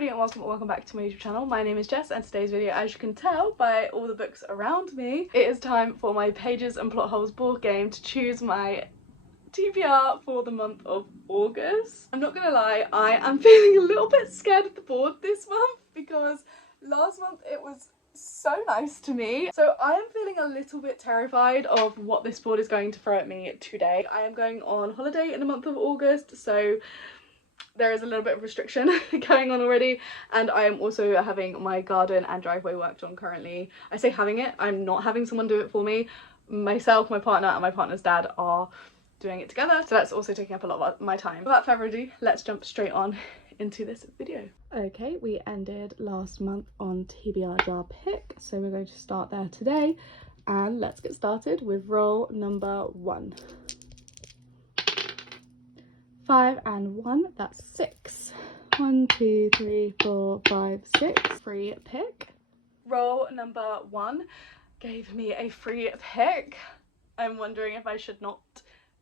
everybody and welcome back to my YouTube channel. My name is Jess and today's video, as you can tell by all the books around me, it is time for my Pages and Plot Holes board game to choose my TBR for the month of August. I'm not gonna lie, I am feeling a little bit scared of the board this month because last month it was so nice to me. So I am feeling a little bit terrified of what this board is going to throw at me today. I am going on holiday in the month of August, so there is a little bit of restriction going on already, and I am also having my garden and driveway worked on currently. I say having it, I'm not having someone do it for me. Myself, my partner and my partner's dad are doing it together, so that's also taking up a lot of my time. Without further ado, let's jump straight on into this video. Okay, we ended last month on TBR jar pick, so we're going to start there today, and let's get started with roll number 1. 5 and 1, that's 6. 1, 2, 3, 4, 5, 6. Free pick. Roll number 1 gave me a free pick. I'm wondering if I should not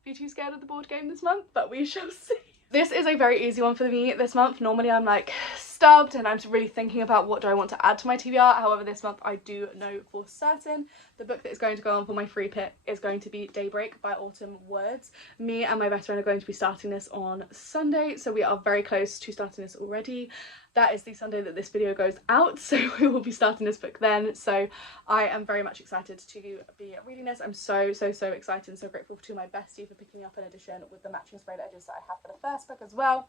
be too scared of the board game this month, but we shall see. This is a very easy one for me this month. Normally I'm like stubbed and I'm really thinking about what do I want to add to my TBR. However, this month I do know for certain the book that is going to go on for my free pick is going to be Daybreak by Autumn Woods. Me and my best friend are going to be starting this on Sunday, so we are very close to starting this already. That is the Sunday that this video goes out, so we will be starting this book then. So I am very much excited to be reading this. I'm so excited and so grateful to my bestie for picking up an edition with the matching sprayed edges that I have for the first book as well.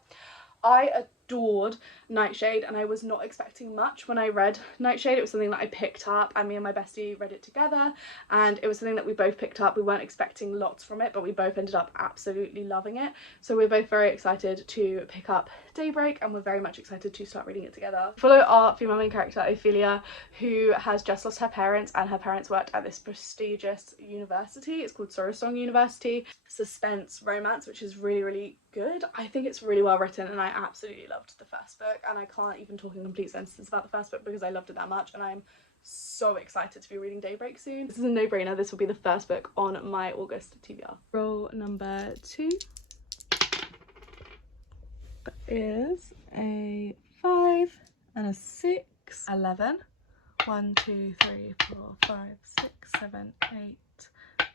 I adored Nightshade and I was not expecting much when I read Nightshade. It was something that I picked up and me and my bestie read it together, and it was something that we both picked up. We weren't expecting lots from it, but we both ended up absolutely loving it. So we're both very excited to pick up Daybreak and we're very much excited to start reading it together. Follow our female main character Ophelia, who has just lost her parents, and her parents worked at this prestigious university. It's called Sorrowsong University. Suspense romance, which is really good. I think it's really well written and I absolutely loved the first book, and I can't even talk in complete sentences about the first book because I loved it that much, and I'm so excited to be reading Daybreak soon. This is a no-brainer. This will be the first book on my August TBR. Roll number 2 is a 5 and a 6. 11. 1, 2, 3, 4, 5, 6, 7, 8,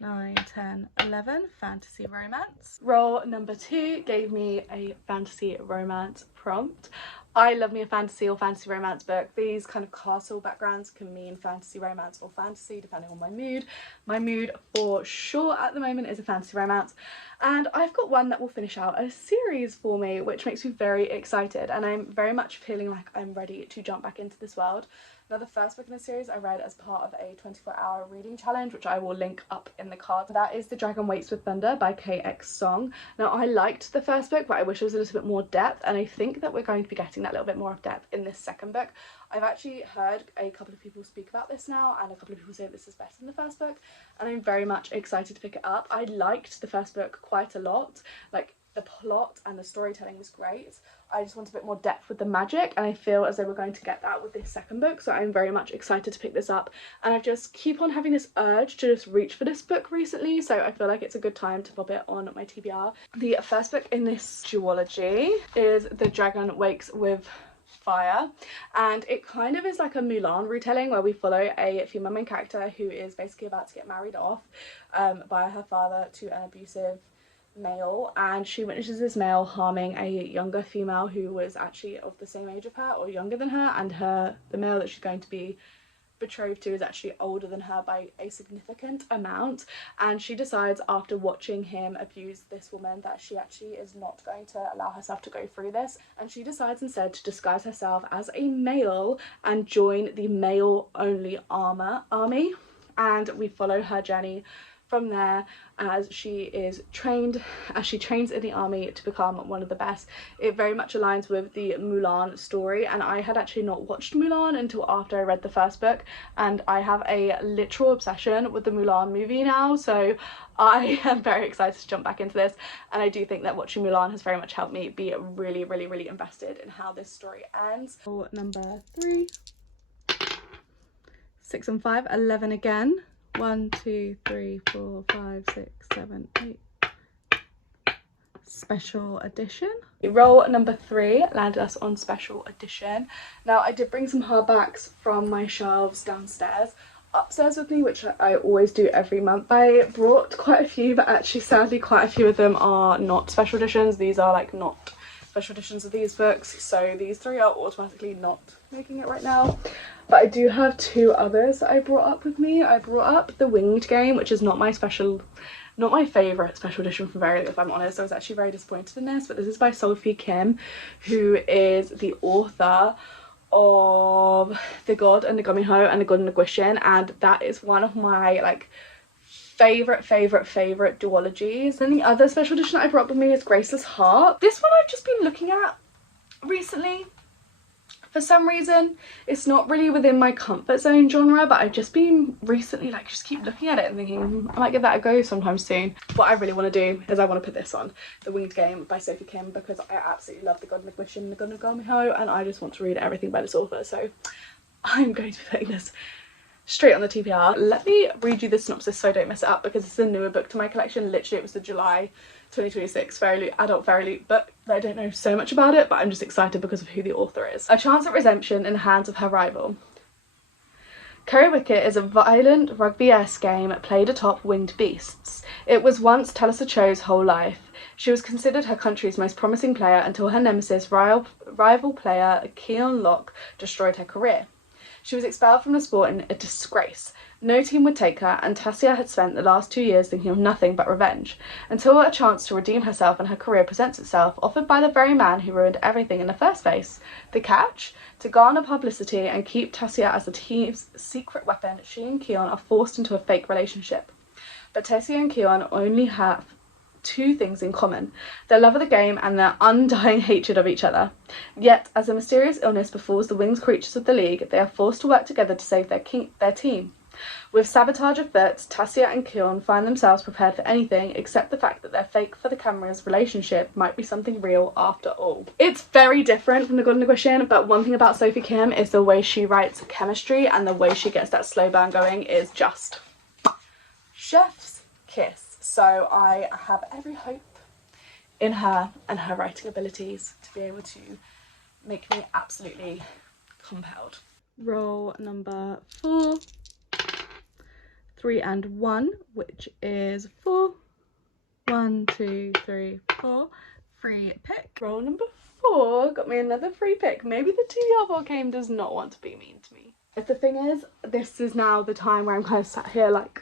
9, 10, 11. Fantasy romance. Roll number 2 gave me a fantasy romance prompt. I love me a fantasy or fantasy romance book. These kind of castle backgrounds can mean fantasy romance or fantasy depending on my mood. My mood for sure at the moment is a fantasy romance, and I've got one that will finish out a series for me, which makes me very excited, and I'm very much feeling like I'm ready to jump back into this world. Now, the first book in the series I read as part of a 24-hour reading challenge, which I will link up in the card. That is The Dragon Waits with Thunder by KX Song. Now, I liked the first book, but I wish there was a little bit more depth, and I think that we're going to be getting that little bit more of depth in this second book. I've actually heard a couple of people speak about this now, and a couple of people say this is better than the first book, and I'm very much excited to pick it up. I liked the first book quite a lot. Like, the plot and the storytelling was great. I just want a bit more depth with the magic, and I feel as though we're going to get that with this second book, so I'm very much excited to pick this up. And I just keep on having this urge to just reach for this book recently, so I feel like it's a good time to pop it on my TBR. The first book in this duology is The Dragon Wakes with Fire, and it kind of is like a Mulan retelling where we follow a female main character who is basically about to get married off by her father to an abusive male, and she witnesses this male harming a younger female who was actually of the same age of her or younger than her, and the male that she's going to be betrothed to is actually older than her by a significant amount, and she decides after watching him abuse this woman that she actually is not going to allow herself to go through this, and she decides instead to disguise herself as a male and join the male only army, and we follow her journey from there as she trains in the army to become one of the best. It very much aligns with the Mulan story, and I had actually not watched Mulan until after I read the first book, and I have a literal obsession with the Mulan movie now, so I am very excited to jump back into this, and I do think that watching Mulan has very much helped me be really invested in how this story ends. Number 3, 6 and 5, 11 again. 1, 2, 3, 4, 5, 6, 7, 8. special edition. Roll number 3 landed us on special edition. Now I did bring some hardbacks from my shelves downstairs upstairs with me, which I always do every month. I brought quite a few, but actually sadly quite a few of them are not special editions. These are like not special editions of these books, so these 3 are automatically not making it right now. But I do have 2 others that I brought up with me. I brought up The Winged Game, which is not my favourite special edition from Verily, if I'm honest. I was actually very disappointed in this, but this is by Sophie Kim, who is the author of The God and the Gumiho and The God and the Gwishin, and that is one of my like favourite duologies. And the other special edition that I brought with me is Graceless Heart. This one I've just been looking at recently. For some reason, it's not really within my comfort zone genre, but I've just been recently like just keep looking at it and thinking I might give that a go sometime soon. What I really want to do is I want to put this on, The Winged Game by Sophie Kim, because I absolutely love The God and the Gwishin and The God and the Gumiho, and I just want to read everything by this author. So I'm going to be putting this straight on the TBR. Let me read you the synopsis so I don't mess it up, because it's a newer book to my collection. Literally it was the July 2026 adult Verily book. I don't know so much about it, but I'm just excited because of who the author is. A chance at redemption in the hands of her rival. Curry Wicket is a violent rugby-esque game played atop winged beasts. It was once Talisa Cho's whole life. She was considered her country's most promising player until her nemesis, rival player Keon Locke, destroyed her career. She was expelled from the sport in a disgrace. No team would take her, and Tassia had spent the last 2 years thinking of nothing but revenge, until a chance to redeem herself and her career presents itself, offered by the very man who ruined everything in the first place. The catch? To garner publicity and keep Tassia as the team's secret weapon, she and Keon are forced into a fake relationship. But Tassia and Keon only have 2 things in common: their love of the game and their undying hatred of each other. Yet, as a mysterious illness befalls the winged creatures of the League, they are forced to work together to save their team. With sabotage afoot, Tassia and Keon find themselves prepared for anything except the fact that their fake for the camera's relationship might be something real after all. It's very different from The God and the Gwishin, but one thing about Sophie Kim is the way she writes chemistry, and the way she gets that slow burn going is just chef's kiss. So I have every hope in her and her writing abilities to be able to make me absolutely compelled. Roll number 4. 3 and 1, which is 4. 1, 2, 3, 4. Free pick. Roll number 4 got me another free pick. Maybe the TBR Game does not want to be mean to me. The thing is, this is now the time where I'm kind of sat here like,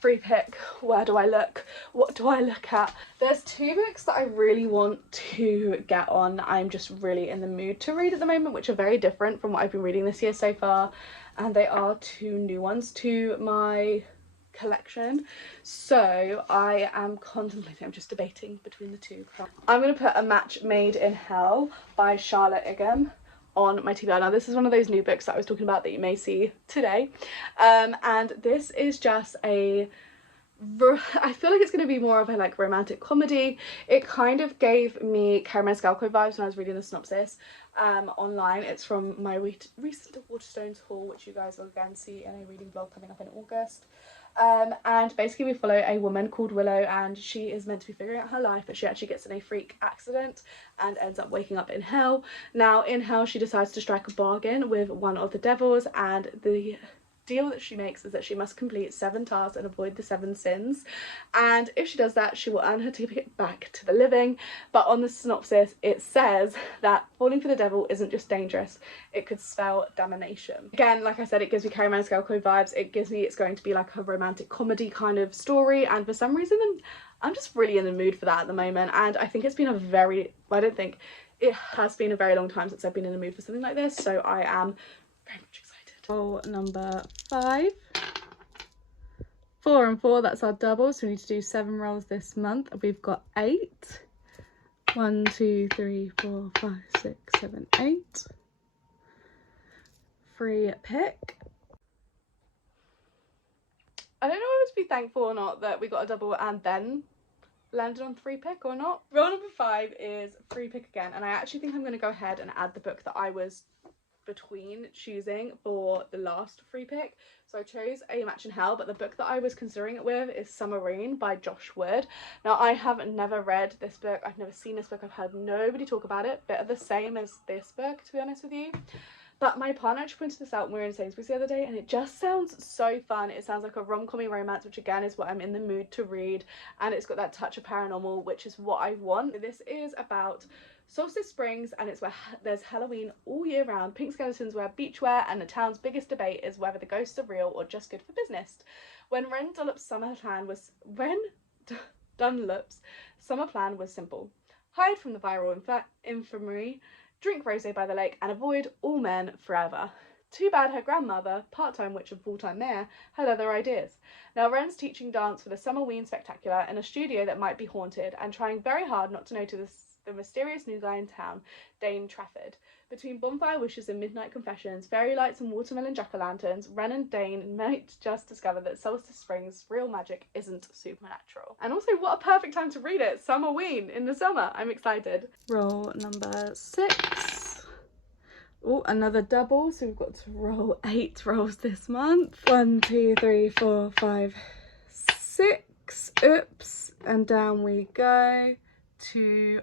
free pick, where do I look? What do I look at? There's 2 books that I really want to get on. I'm just really in the mood to read at the moment, which are very different from what I've been reading this year so far. And they are 2 new ones to my collection. So I am contemplating, I'm just debating between the 2. I'm going to put A Match Made in Hell by Charlotte Igham on my TBR. Now this is one of those new books that I was talking about that you may see today. And this is just I feel like it's going to be more of a like romantic comedy. It kind of gave me Caramel Scalco vibes when I was reading the synopsis online. It's from my recent Waterstones haul, which you guys will again see in a reading vlog coming up in August. And basically we follow a woman called Willow, and she is meant to be figuring out her life, but she actually gets in a freak accident and ends up waking up in hell. Now in hell she decides to strike a bargain with one of the devils, and the deal that she makes is that she must complete 7 tasks and avoid the 7 sins, and if she does that she will earn her ticket back to the living. But on the synopsis it says that falling for the devil isn't just dangerous, it could spell damnation. Again, like I said, it gives me Carrie Manscalco vibes. It gives me it's going to be like a romantic comedy kind of story, and for some reason I'm just really in the mood for that at the moment. And I think it's been it has been a very long time since I've been in the mood for something like this, so I am very much excited. Roll number 5. 4 and 4, that's our double, so we need to do 7 rolls this month. We've got 8. 1, 2, 3, 4, 5, 6, 7, 8. Free pick. I don't know whether to be thankful or not that we got a double and then landed on 3 pick or not. Roll number 5 is free pick again, and I actually think I'm going to go ahead and add the book that I was between choosing for the last free pick. So I chose A Match in Hell, but the book that I was considering it with is Submarine by Josh Wood. Now, I have never read this book. I've never seen this book. I've heard nobody talk about it. Bit of the same as this book, to be honest with you. But my partner actually pointed this out when we were in Sainsbury's the other day, and it just sounds so fun. It sounds like a rom-com-y romance, which again is what I'm in the mood to read, and it's got that touch of paranormal, which is what I want. This is about Solstice Springs, and it's where there's Halloween all year round. Pink skeletons wear beachwear, and the town's biggest debate is whether the ghosts are real or just good for business. When Dunlop's summer plan was simple: hide from the viral infirmary, drink rosé by the lake, and avoid all men forever. Too bad her grandmother, part-time witch and full-time mayor, had other ideas. Now Wren's teaching dance for the Summerween Spectacular in a studio that might be haunted, and trying very hard not to notice the mysterious new guy in town, Dane Trafford. Between bonfire wishes and midnight confessions, fairy lights and watermelon jack-o'-lanterns, Wren and Dane might just discover that Solstice Springs' real magic isn't supernatural. And also, what a perfect time to read it! Summerween in the summer. I'm excited. Roll number 6. Oh, another double, so we've got to roll 8 rolls this month. 1, 2, 3, 4, 5, 6. Oops, and down we go. 2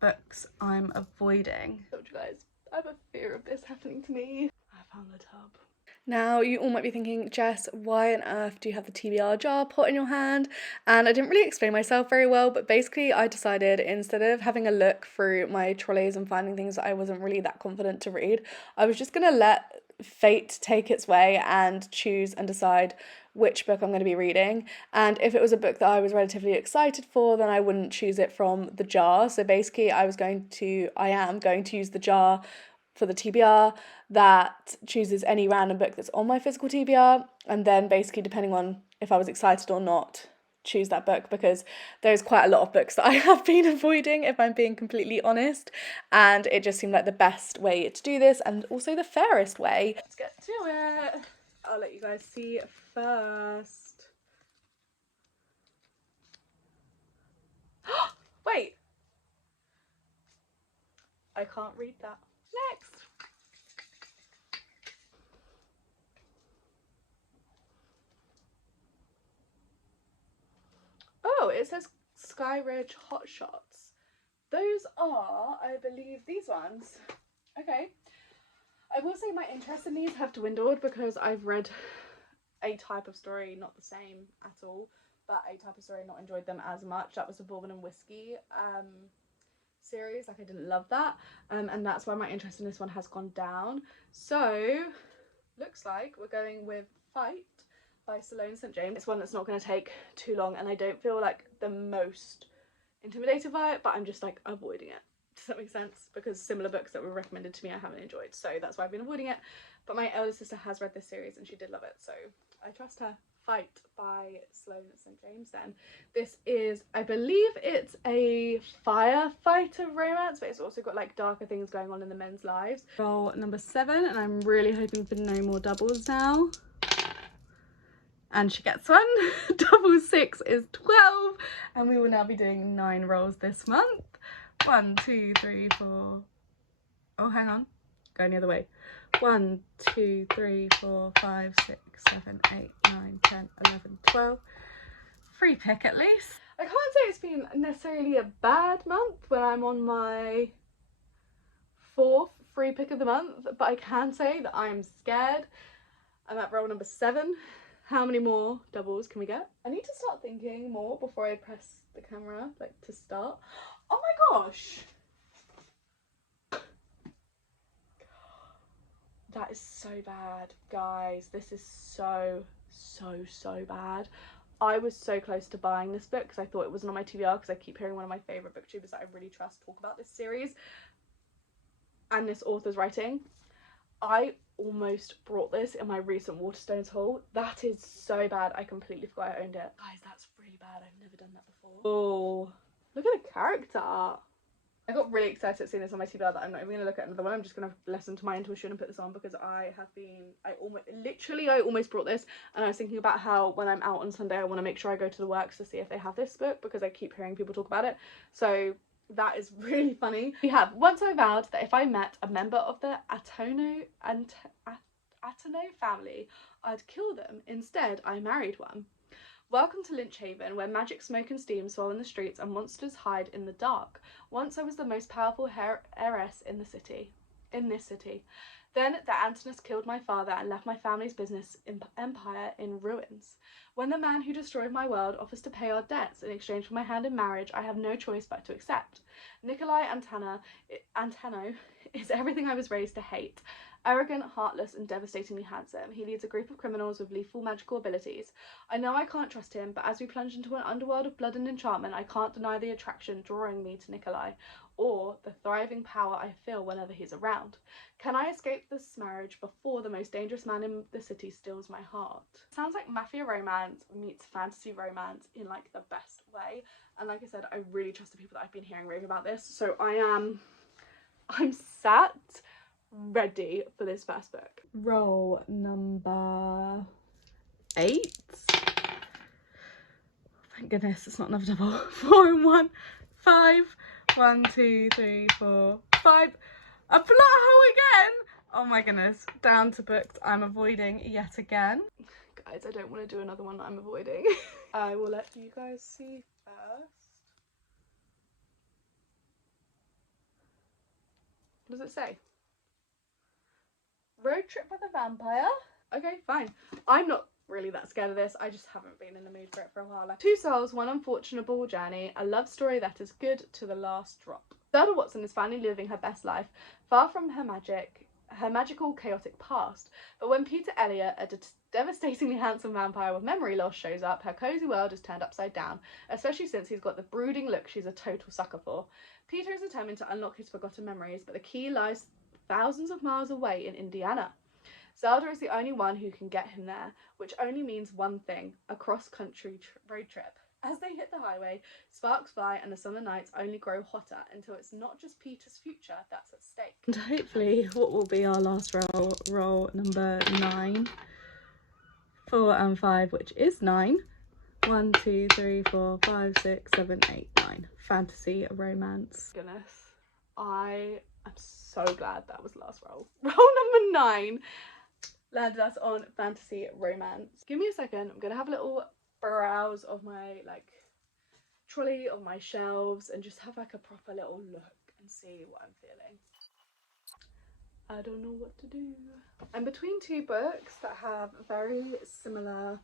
books I'm avoiding. I told you guys, I have a fear of this happening to me. I found the tub. Now, you all might be thinking, Jess, why on earth do you have the TBR jar pot in your hand? And I didn't really explain myself very well, but basically I decided, instead of having a look through my trolleys and finding things that I wasn't really that confident to read, I was just going to let fate take its way and choose and decide which book I'm going to be reading. And if it was a book that I was relatively excited for, then I wouldn't choose it from the jar. So basically I am going to use the jar for the TBR that chooses any random book that's on my physical TBR, and then basically, depending on if I was excited or not, choose that book, because there's quite a lot of books that I have been avoiding, if I'm being completely honest, and it just seemed like the best way to do this, and also the fairest way. Let's get to it. I'll let you guys see first. Wait, I can't read that. Next. Oh, it says Sky Ridge Hot Shots. Those are, I believe, these ones. Okay. I will say my interest in these have dwindled because I've read a type of story, not the same at all, but a type of story, not enjoyed them as much. That was the Bourbon and Whiskey series. Like, I didn't love that, and that's why my interest in this one has gone down. So looks like we're going with Fight by Sloane St. James. It's one that's not going to take too long, and I don't feel like the most intimidated by it, but I'm just like avoiding it. Does that make sense? Because similar books that were recommended to me I haven't enjoyed, so that's why I've been avoiding it. But my elder sister has read this series and she did love it, so I trust her. Fight by Sloane St. James then. This is, I believe it's a firefighter romance, but it's also got like darker things going on in the men's lives. Roll number 7, and I'm really hoping for no more doubles now. And she gets one. Double 6 is 12, and we will now be doing 9 rolls this month. 1, 2, 3, 4. Oh, hang on. Going the other way. 1, 2, 3, 4, 5, 6, 7, 8, 9, 10, 11, 12. Free pick at least. I can't say it's been necessarily a bad month when I'm on my 4th free pick of the month, but I can say that I'm scared. I'm at roll number 7. How many more doubles can we get? I need to start thinking more before I press the camera, like to start. Oh my gosh! That is so bad, guys. This is so bad. I was so close to buying this book because I thought it wasn't on my TBR, because I keep hearing one of my favourite booktubers that I really trust talk about this series and this author's writing. I almost brought this in my recent Waterstones haul. That is so bad. I completely forgot I owned it. Guys, that's really bad. I've never done that before. Oh, look at the character art. I got really excited seeing this on my TBR that I'm not even going to look at another one. I'm just going to listen to my intuition and put this on, because I almost brought this, and I was thinking about how when I'm out on Sunday I want to make sure I go to the works to see if they have this book, because I keep hearing people talk about it. So That is really funny. We have, once I vowed that if I met a member of the Atano family, I'd kill them. Instead, I married one. Welcome to Lynch Haven, where magic smoke and steam swirl in the streets and monsters hide in the dark. Once I was the most powerful heiress in this city. Then the Antinous killed my father and left my family's business empire in ruins. When the man who destroyed my world offers to pay our debts in exchange for my hand in marriage, I have no choice but to accept. Nikolai Antano is everything I was raised to hate. Arrogant, heartless, and devastatingly handsome, he leads a group of criminals with lethal magical abilities. I know I can't trust him, but as we plunge into an underworld of blood and enchantment, I can't deny the attraction drawing me to Nikolai, or the thriving power I feel whenever he's around. Can I escape this marriage before the most dangerous man in the city steals my heart? Sounds like mafia romance meets fantasy romance in like the best way. And like I said, I really trust the people that I've been hearing rave about this. So I'm sat ready for this first book. Roll number 8. Thank goodness it's not another double. 4 and 1. 5. 1, 2, 3, 4, 5. A plot hole again! Oh my goodness. Down to books I'm avoiding yet again. Guys, I don't want to do another one that I'm avoiding. I will let you guys see first. What does it say? Road trip with a vampire? Okay, fine. I'm not really that scared of this. I just haven't been in the mood for it for a while. Two souls, one unfortunable journey, a love story that is good to the last drop. Zelda Watson is finally living her best life, far from her magical, chaotic past. But when Peter Elliot, a devastatingly handsome vampire with memory loss, shows up, her cozy world is turned upside down, especially since he's got the brooding look she's a total sucker for. Peter is determined to unlock his forgotten memories, but the key lies thousands of miles away in Indiana. Zelda is the only one who can get him there, which only means one thing: a cross-country road trip. As they hit the highway, sparks fly and the summer nights only grow hotter until it's not just Peter's future that's at stake. And hopefully what will be our last roll number 9. 4 and 5, which is 9. 1, 2, 3, 4, 5, 6, 7, 8, 9. Fantasy romance. Goodness, I am so glad that was the last roll. Roll number 9 landed us on fantasy romance. Give me a second. I'm gonna have a little browse of my trolley, of my shelves, and just have like a proper little look and see what I'm feeling. I don't know what to do. I'm between two books that have very similar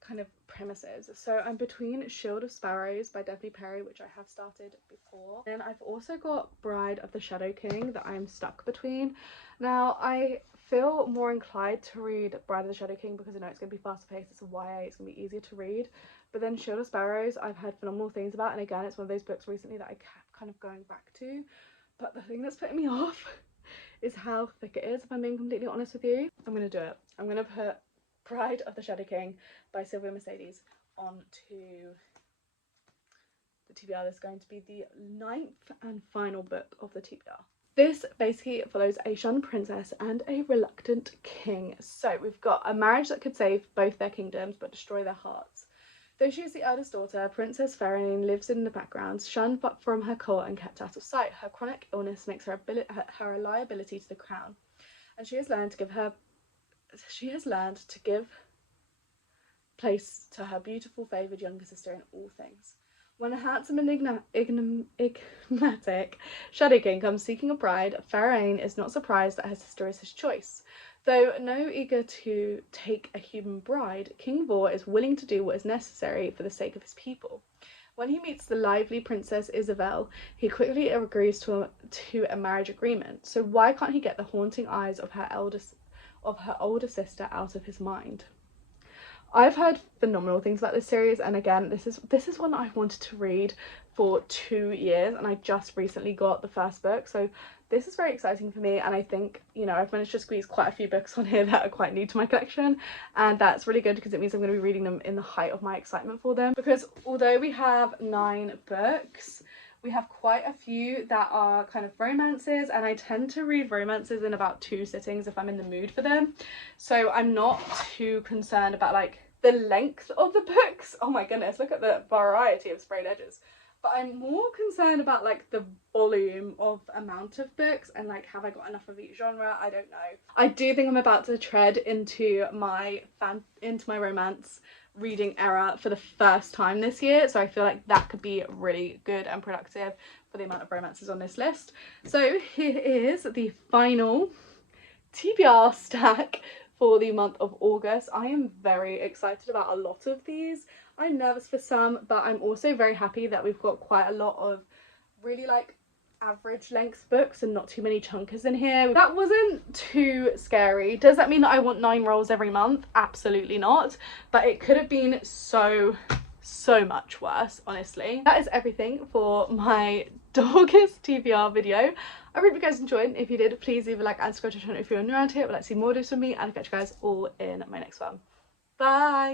kind of premises. So I'm between Shield of Sparrows by Debbie Perry, which I have started before, and I've also got Bride of the Shadow King that I'm stuck between. Now I feel more inclined to read Bride of the Shadow King because I know it's going to be faster paced, it's a YA, it's going to be easier to read. But then Shield of Sparrows I've heard phenomenal things about, and again it's one of those books recently that I kept kind of going back to. But the thing that's putting me off is how thick it is, if I'm being completely honest with you. I'm going to do it. I'm going to put Bride of the Shadow King by Sylvia Mercedes onto the TBR. This is going to be the 9th and final book of the TBR. This basically follows a shunned princess and a reluctant king. So we've got a marriage that could save both their kingdoms but destroy their hearts. Though she is the eldest daughter, Princess Farinine lives in the background, shunned from her court and kept out of sight. Her chronic illness makes her a liability to the crown, and she has learned to give place to her beautiful favoured younger sister in all things. When a handsome and enigmatic Shadow King comes seeking a bride, Farinine is not surprised that her sister is his choice. Though no eager to take a human bride, King Vor is willing to do what is necessary for the sake of his people. When he meets the lively Princess Isabel, he quickly agrees to a marriage agreement. So why can't he get the haunting eyes of her older sister out of his mind? I've heard phenomenal things about this series, and again, this is one that I've wanted to read for 2 years, and I just recently got the first book, so this is very exciting for me. And I think, you know, I've managed to squeeze quite a few books on here that are quite new to my collection, and that's really good because it means I'm going to be reading them in the height of my excitement for them. Because although we have 9 books, we have quite a few that are kind of romances, and I tend to read romances in about 2 sittings if I'm in the mood for them. So I'm not too concerned about like the length of the books. Oh my goodness, look at the variety of sprayed edges. but I'm more concerned about like the volume of amount of books and like have I got enough of each genre. I don't know. I do think I'm about to tread into my romance reading era for the first time this year, so I feel like that could be really good and productive for the amount of romances on this list. So here is the final TBR stack for the month of August. I am very excited about a lot of these. I'm nervous for some, but I'm also very happy that we've got quite a lot of really like average length books and not too many chunkers in here. That wasn't too scary. Does that mean that I want 9 rolls every month? Absolutely not, but it could have been so much worse, honestly. That is everything for my August TBR video. I hope you guys enjoyed. If you did, please leave a like and subscribe to the channel if you're new around here. But let's see more of this from me, and I'll catch you guys all in my next one. Bye.